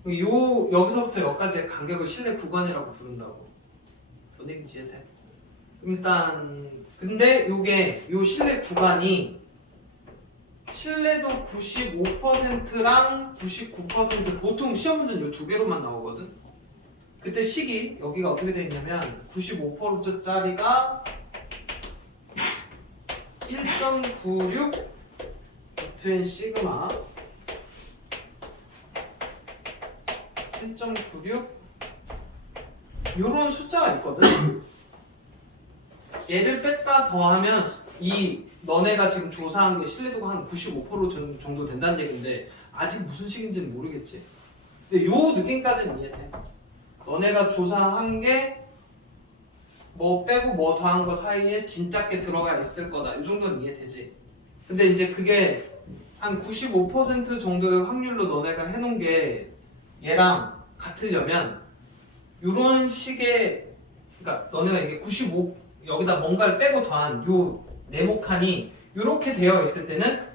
여기서부터 여기까지의 간격을 신뢰 구간이라고 부른다고. 뭔 얘기인지 이해돼? 일단 근데 요게 요 신뢰 구간이 신뢰도 95%랑 99% 보통 시험 문제는 요 두 개로만 나오거든. 그때 식이 여기가 어떻게 돼 있냐면 95%짜리가 1.96 루트n 시그마 1.96 요런 숫자가 있거든. 얘를 뺐다 더하면 이 너네가 지금 조사한 게 신뢰도가 한 95% 정도 된다는 얘기인데 아직 무슨 식인지는 모르겠지. 근데 요 느낌까지는 이해돼. 너네가 조사한 게 뭐 빼고 뭐 더한 거 사이에 진짜게 들어가 있을 거다. 이 정도는 이해되지. 근데 이제 그게 한 95% 정도의 확률로 너네가 해놓은 게 얘랑 같으려면 이런 식의 그러니까 너네가 이게 95 여기다 뭔가를 빼고 더한 요 네모칸이 이렇게 되어 있을 때는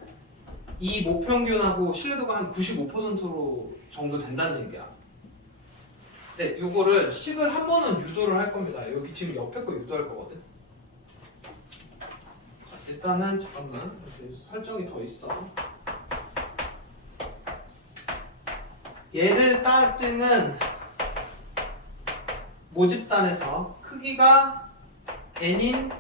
이 모평균하고 신뢰도가 한 95%로 정도 된다는 얘기야. 네, 요거를 식을 한 번은 유도를 할 겁니다. 여기 지금 옆에 거 유도할 거거든. 자, 일단은 잠깐만 설정이 더 있어. 얘를 따지는 모집단에서 크기가 n인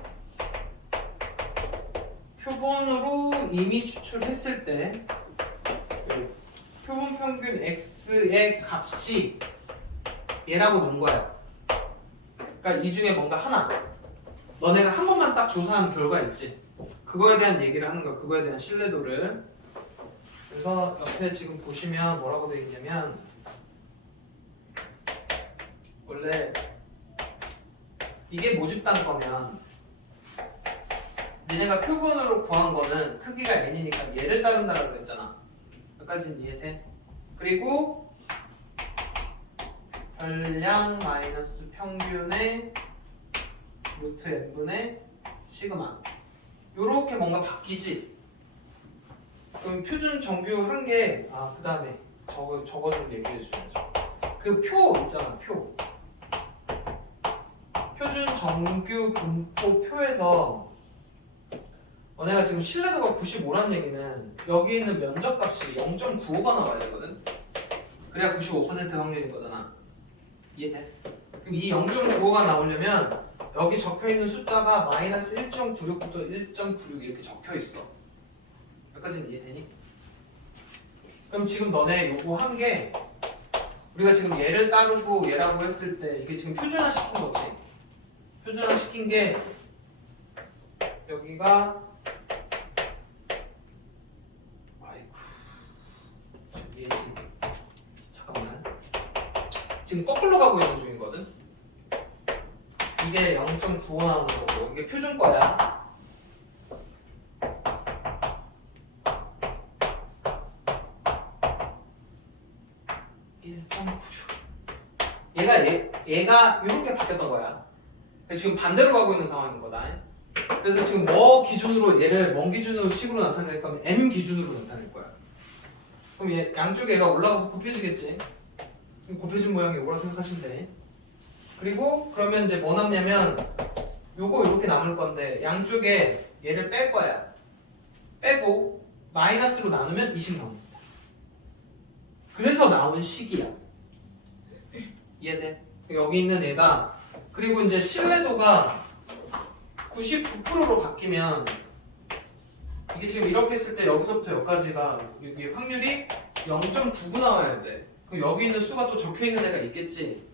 표본으로 이미 추출했을 때 표본 평균 x의 값이 얘라고 놓은 거야. 그러니까 이 중에 뭔가 하나 너네가 한 번만 딱 조사한 결과 있지. 그거에 대한 얘기를 하는 거야. 그거에 대한 신뢰도를. 그래서 옆에 지금 보시면 뭐라고 되어 있냐면 원래 이게 모집단 거면 니네가 표본으로 구한 거는 크기가 n이니까 얘를 따른다고 그랬잖아. 여기까지는 이해돼? 그리고 별량 마이너스 평균의 루트 n분의 시그마 요렇게 뭔가 바뀌지? 그럼 표준 정규 한 개, 그 다음에 저거 좀 얘기해 주셔야죠. 그 표 있잖아, 표. 표준 정규 분포 표에서 너네가 지금 신뢰도가 95란 얘기는 여기 있는 면적값이 0.95가 나와야 되거든? 그래야 95% 확률인 거잖아. 이해돼? 그럼 이 0.95가 나오려면 여기 적혀있는 숫자가 마이너스 1.96부터 1.96 이렇게 적혀있어. 여기까지는 이해되니? 그럼 지금 너네 요거 한 게 우리가 지금 얘를 따르고 얘라고 했을 때 이게 지금 표준화 시킨 거지. 표준화 시킨 게 여기가 잠깐만. 지금 거꾸로 가고 있는 중이거든. 이게 0.95 나오는 거고 이게 표준 거야. 얘가 이렇게 바뀌었던 거야. 지금 반대로 가고 있는 상황인 거다. 그래서 지금 뭐 기준으로 얘를 뭔 기준으로 식으로 나타낼 거면 m 기준으로 나타낼 거야. 그럼 얘 양쪽에 얘가 올라가서 곱해지겠지. 곱해진 모양이 오라 생각하시면 돼. 그리고 그러면 이제 뭐 남냐면 요거 이렇게 남을 건데 양쪽에 얘를 뺄 거야. 빼고 마이너스로 나누면 20 나옵니다. 그래서 나온 식이야. 이해돼? 여기 있는 애가 그리고 이제 신뢰도가 99%로 바뀌면 이게 지금 이렇게 했을 때 여기서부터 여기까지가 여기 확률이 0.99 나와야 돼. 그럼 여기 있는 수가 또 적혀 있는 애가 있겠지.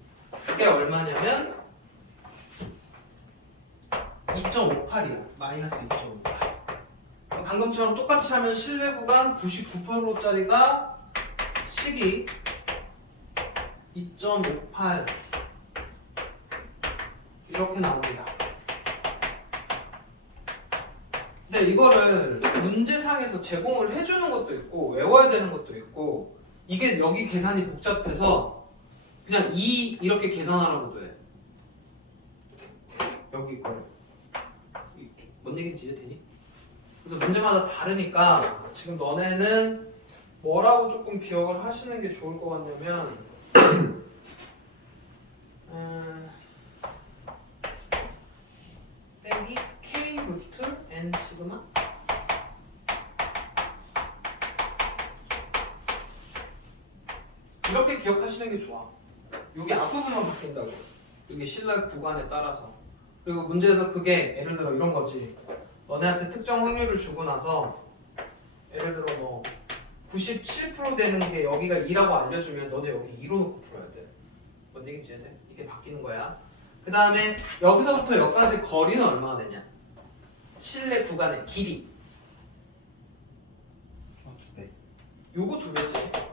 그게 얼마냐면 2.58이야. 마이너스 2.58. 방금처럼 똑같이 하면 신뢰 구간 99%짜리가 식이 2.58 이렇게 나옵니다. 근데 이거를 문제상에서 제공을 해주는 것도 있고 외워야 되는 것도 있고 이게 여기 계산이 복잡해서 그냥 이렇게 계산하라고도 해. 여기 거를. 뭔 얘기인지 이해되니? 그래서 문제마다 다르니까 지금 너네는 뭐라고 조금 기억을 하시는 게 좋을 것 같냐면 빼기 k 루트 n 시그마 이렇게 기억하시는 게 좋아. 여기 앞부분만 바뀐다고. 여기 신뢰 구간에 따라서. 그리고 문제에서 그게 예를 들어 이런 거지. 너네한테 특정 확률을 주고 나서 예를 들어 뭐 97% 되는 게 여기가 2라고 알려주면 너네 여기 2로 놓고 풀어야 돼. 뭔 얘기인지 이해돼? 이게 바뀌는 거야. 그 다음에 여기서부터 여기까지 거리는 얼마나 되냐? 실내 구간의 길이. 2배. 요거 2배지.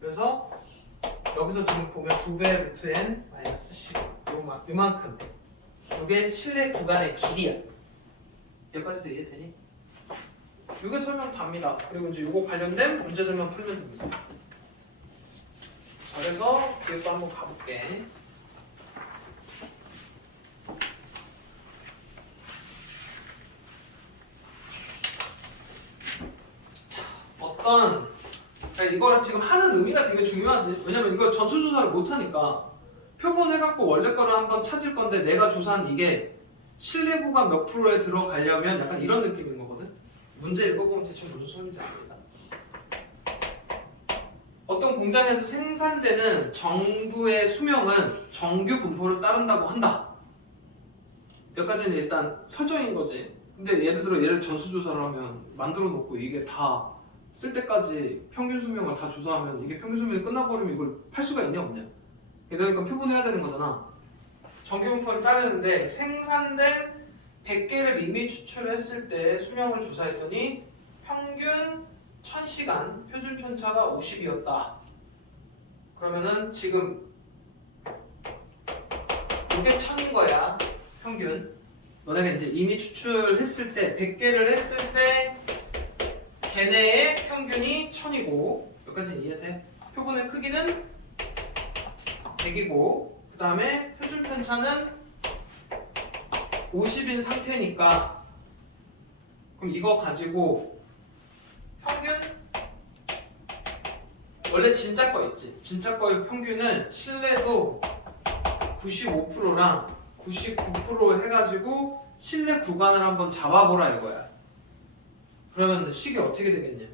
그래서 여기서 지금 보면 2배 루트 n 마이너스 10 요만큼. 요게 실내 구간의 길이야. 여기까지도 이해되니? 요게 설명 답니다. 그리고 이제 요거 관련된 문제들만 풀면 됩니다. 자, 그래서 뒤에 또 한번 가볼게. 그러니까 이거를 지금 하는 의미가 되게 중요하지. 왜냐면 이거 전수조사를 못하니까 표본 해갖고 원래 거를 한번 찾을 건데 내가 조사한 이게 신뢰 구간 몇 프로에 들어가려면 약간 이런 느낌인 거거든. 문제 읽어보면 대충 무슨 소리인지 압니다. 어떤 공장에서 생산되는 정부의 수명은 정규 분포를 따른다고 한다. 여기까지는 일단 설정인 거지. 근데 예를 들어 얘를 전수조사를 하면 만들어 놓고 이게 다 쓸 때까지 평균 수명을 다 조사하면 이게 평균 수명이 끝나버리면 이걸 팔 수가 있냐 없냐. 이러니까 표본해야 되는 거잖아. 정규 분포를 따르는데 생산된 100개를 이미 추출했을 때 수명을 조사했더니 평균 1000시간 표준 편차가 50이었다. 그러면은 지금 이게 1000인 거야. 평균. 너네가 이제 이미 추출했을 때 100개를 했을 때 걔네의 평균이 1000이고 여기까지는 이해돼? 표본의 크기는 100이고 그 다음에 표준 편차는 50인 상태니까 그럼 이거 가지고 평균 원래 진짜 거 있지? 진짜 거의 평균은 실내도 95%랑 99% 해가지고 실내 구간을 한번 잡아보라 이거야. 그러면 식이 어떻게 되겠냐?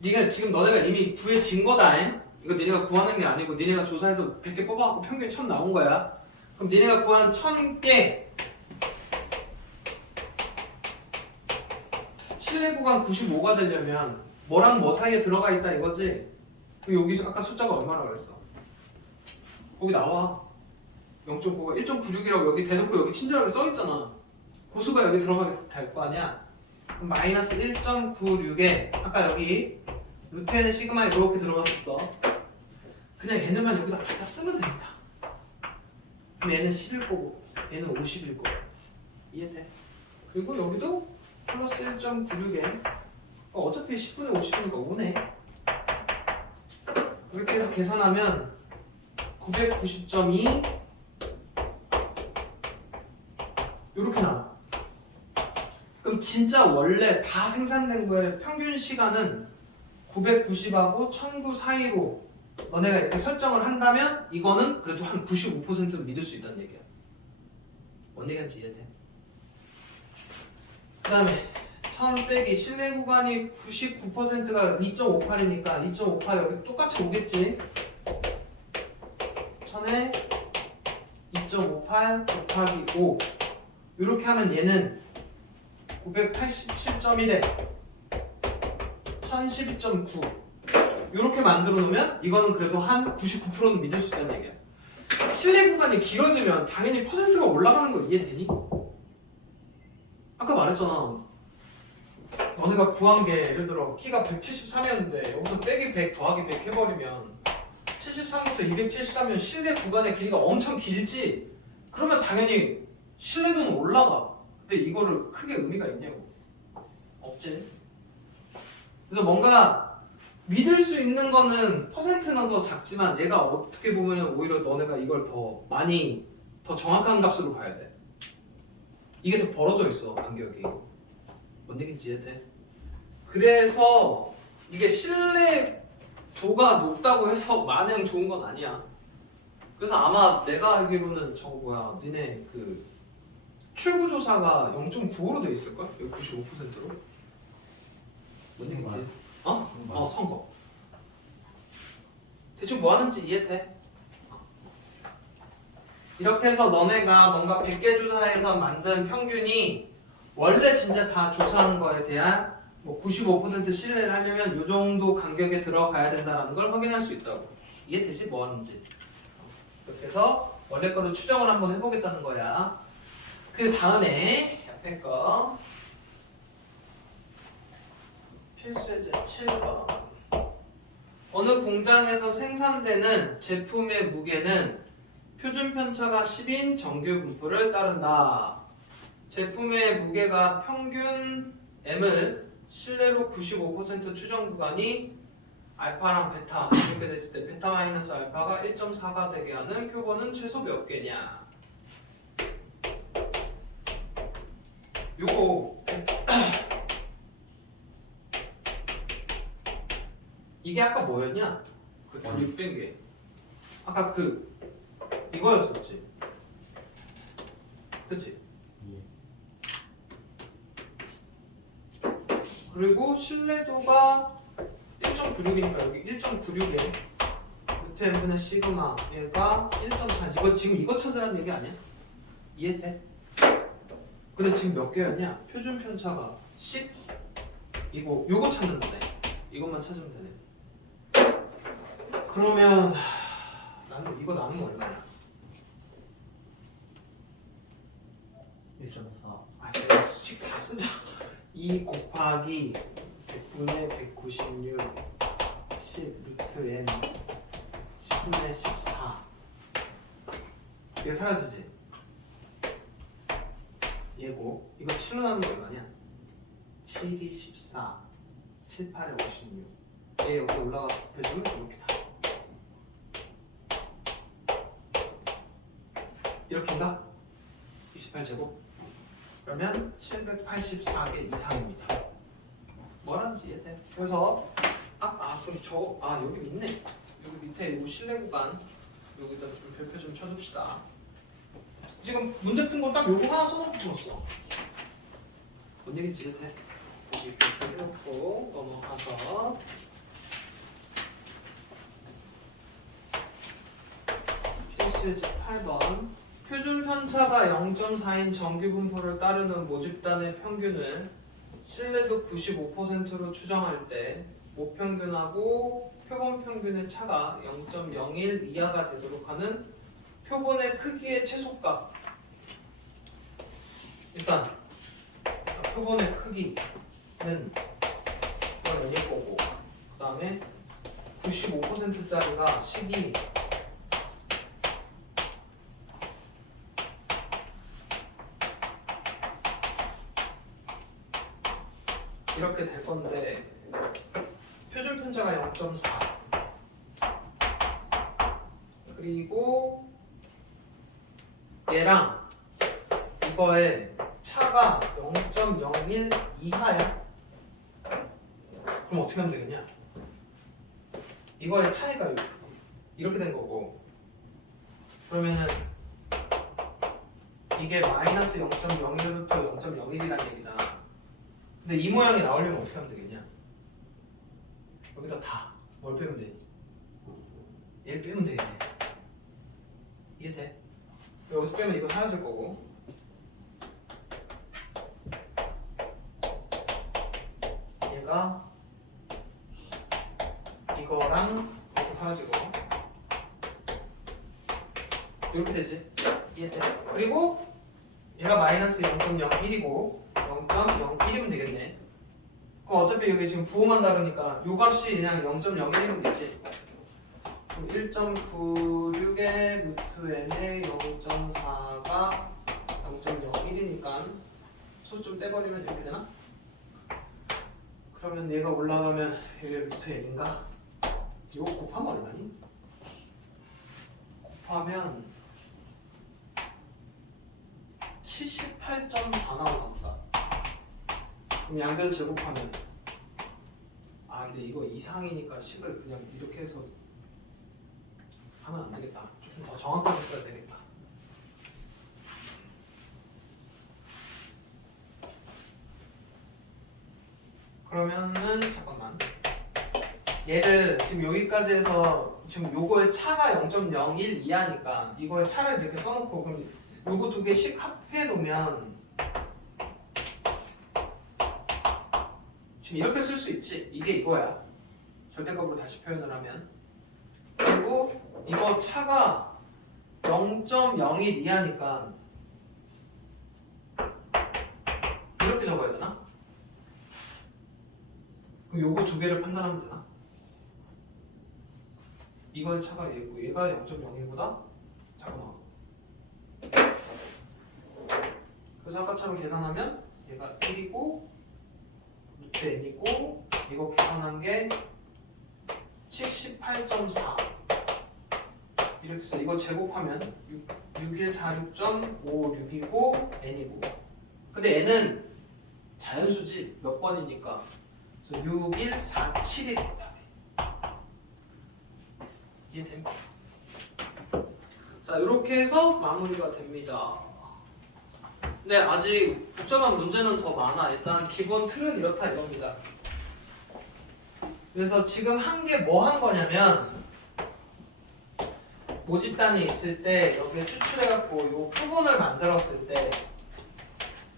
네가 지금 너네가 이미 구해진 거다. 이거 니네가 구하는 게 아니고 니네가 조사해서 100개 뽑아갖고 평균 1000 나온 거야. 그럼 니네가 구한 1000개 실내 구간 95가 되려면 뭐랑 뭐 사이에 들어가 있다 이거지? 그리고 여기서 아까 숫자가 얼마나 그랬어? 거기 나와. 0.9가 1.96이라고 여기 대놓고 여기 친절하게 써있잖아. 고수가 여기 들어가게 될 거 아니야? 그럼 마이너스 1.96에 아까 여기 루테는 시그마 이렇게 들어갔었어. 그냥 얘네만 여기다 갖다 쓰면 된다. 그럼 얘는 10일 거고 얘는 50일 거고. 이해돼? 그리고 여기도 플러스 1.96에 어차피 10분의 50이니까 5네. 이렇게 해서 계산하면 990.2 이렇게 나와. 그럼 진짜 원래 다 생산된 거의 평균 시간은 990하고 1009 사이로 너네가 이렇게 설정을 한다면 이거는 그래도 한 95%는 믿을 수 있다는 얘기야. 뭔 얘기인지 이해돼? 그 다음에 1000 빼기 실내 구간이 99%가 2.58이니까 2.58 여기 똑같이 오겠지? 1000에 2.58 곱하기 5 이렇게 하면 얘는 987.1에 1012.9 이렇게 만들어 놓으면 이거는 그래도 한 99%는 믿을 수 있다는 얘기야. 실내 구간이 길어지면 당연히 퍼센트가 올라가는 거 이해되니? 아까 말했잖아. 너네가 구한 게 예를 들어 키가 173이었는데 여기서 빼기 100 더하기 100 해버리면 73부터 273이면 실내 구간의 길이가 엄청 길지? 그러면 당연히 신뢰도는 올라가. 근데 이거를 크게 의미가 있냐고. 없지. 그래서 뭔가 믿을 수 있는 거는 퍼센트는 더 작지만 얘가 어떻게 보면 오히려 너네가 이걸 더 많이 더 정확한 값으로 봐야 돼. 이게 더 벌어져 있어 간격이. 뭔 얘기인지 이해돼? 그래서 이게 신뢰도가 높다고 해서 마냥 좋은 건 아니야. 그래서 아마 내가 알기로는 저거 뭐야 니네 그 출구조사가 0.95로 돼 있을걸? 여기 95%로? 뭔 얘기지? 어? 선거. 대충 뭐 하는지 이해돼? 이렇게 해서 너네가 뭔가 100개 조사해서 만든 평균이 원래 진짜 다 조사한 거에 대한 뭐 95% 신뢰를 하려면 이 정도 간격에 들어가야 된다는 걸 확인할 수 있다고. 이해되지? 뭐 하는지. 이렇게 해서 원래 거를 추정을 한번 해보겠다는 거야. 그 다음에 옆에 거 필수예제 7번. 어느 공장에서 생산되는 제품의 무게는 표준 편차가 10인 정규 분포를 따른다. 제품의 무게가 평균 M을 실내로 95% 추정 구간이 알파랑 베타 이렇게 됐을 때 베타 마이너스 알파가 1.4가 되게 하는 표본은 최소 몇 개냐? 요거 이게 아까 뭐였냐? 그 둘이 뺀 게 아까 그 이거였었지. 그치? 그리고 신뢰도가 1.96이니까 여기 1.96에 루트 m분의 시그마 얘가 1.4. 이거 지금 이거 찾으라는 얘기 아니야? 이해돼? 근데 지금 몇 개였냐? 표준 편차가 10 요거 찾는 거네. 이것만 찾으면 되네. 그러면 이거 나누면 얼마야? 2 곱하기 100분의 196 10 루트 n 10분의 14 이게 사라지지? 얘고 이거 7로 나누는 거 얼마냐? 7이 14 7, 8에 56 얘 여기 올라가서 곱해주면 이렇게 다 이렇게인가? 28제곱 그러면 784개 이상입니다. 뭐라는지 이해돼? 그래서 그럼 여기 있네. 여기 밑에 이 실내 구간 여기다 좀 별표 좀 쳐줍시다. 지금 문제 푼 거 딱 요거 하나 써놓고 풀었어. 뭔 얘기인지 이해돼? 여기 별표 해놓고 넘어가서 필수의 8번 표준 편차가 0.4인 정규 분포를 따르는 모집단의 평균을 신뢰도 95%로 추정할 때 모평균하고 표본 평균의 차가 0.01 이하가 되도록 하는 표본의 크기의 최소값. 일단 표본의 크기는 이건 n일 거고 그 다음에 95%짜리가 식이 이렇게 될 건데 표준 편차가 0.4 그리고 얘랑 이거의 차가 0.01 이하야. 그럼 어떻게 하면 되겠냐? 이거의 차이가 이렇게 된 거고 그러면은 이게 마이너스 0.01부터 0.01이라는 얘기잖아. 근데 이 모양이 나오려면 어떻게 하면 되겠냐? 여기다 다 뭘 빼면 되니? 얘를 빼면 되겠네. 이해돼? 여기서 빼면 이거 사라질 거고 얘가 이거랑 이것도 사라지고 이렇게 되지? 이해돼? 그리고 얘가 마이너스 0.01이고 0.01이면 되겠네. 그럼 어차피 여기 지금 부호만 다르니까 요 값이 그냥 0.01이면 되지. 그럼 1.96의 루트 n의 0.4가 0.01이니까 수 좀 떼버리면 이렇게 되나? 그러면 얘가 올라가면 이게 루트 n인가? 이거 곱하면 얼마니? 곱하면 78.4 나오나 보다. 그럼 양변 제곱하면 근데 이거 이상이니까 식을 그냥 이렇게 해서 하면 안 되겠다. 조금 더 정확하게 써야 되겠다. 그러면은 잠깐만. 얘를 지금 여기까지 해서 지금 요거의 차가 0.01 이하니까 이거의 차를 이렇게 써놓고 그럼 요거 두 개씩 합해 놓으면 지금 이렇게 쓸 수 있지. 이게 이거야. 절대값으로 다시 표현을 하면. 그리고 이거 차가 0.01 이하니까 이렇게 적어야 되나? 그럼 요거 두 개를 판단하면 되나? 이거의 차가 얘고 얘가 0.01보다 작구나. 그래서 아까처럼 계산하면 얘가 1이고 루트 n이고 이거 계산한 게 78.4 이렇게 해서 이거 제곱하면 6146.56이고 n이고 근데 n은 자연수지 몇 번이니까 그래서 6147이 됩니다. 이해됩니까? 자 이렇게 해서 마무리가 됩니다. 근데 아직 복잡한 문제는 더 많아. 일단 기본 틀은 이렇다 이겁니다. 그래서 지금 한 게 뭐 한 거냐면 모집단이 있을 때 여기에 추출해갖고 이 표본을 만들었을 때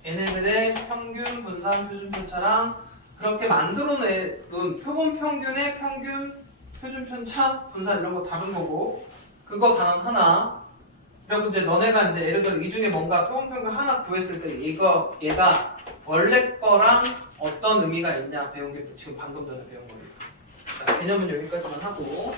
얘네들의 평균, 분산, 표준 편차랑 그렇게 만들어내놓은 표본 평균의 평균, 표준 편차, 분산 이런 거 다른 거고 그거 단원 하나. 그리고 이제 너네가 이제 예를 들어 이 중에 뭔가 표본 평균 하나 구했을 때 얘가 원래 거랑 어떤 의미가 있냐 배운 게 지금 방금 전에 배운 거니까. 자, 개념은 여기까지만 하고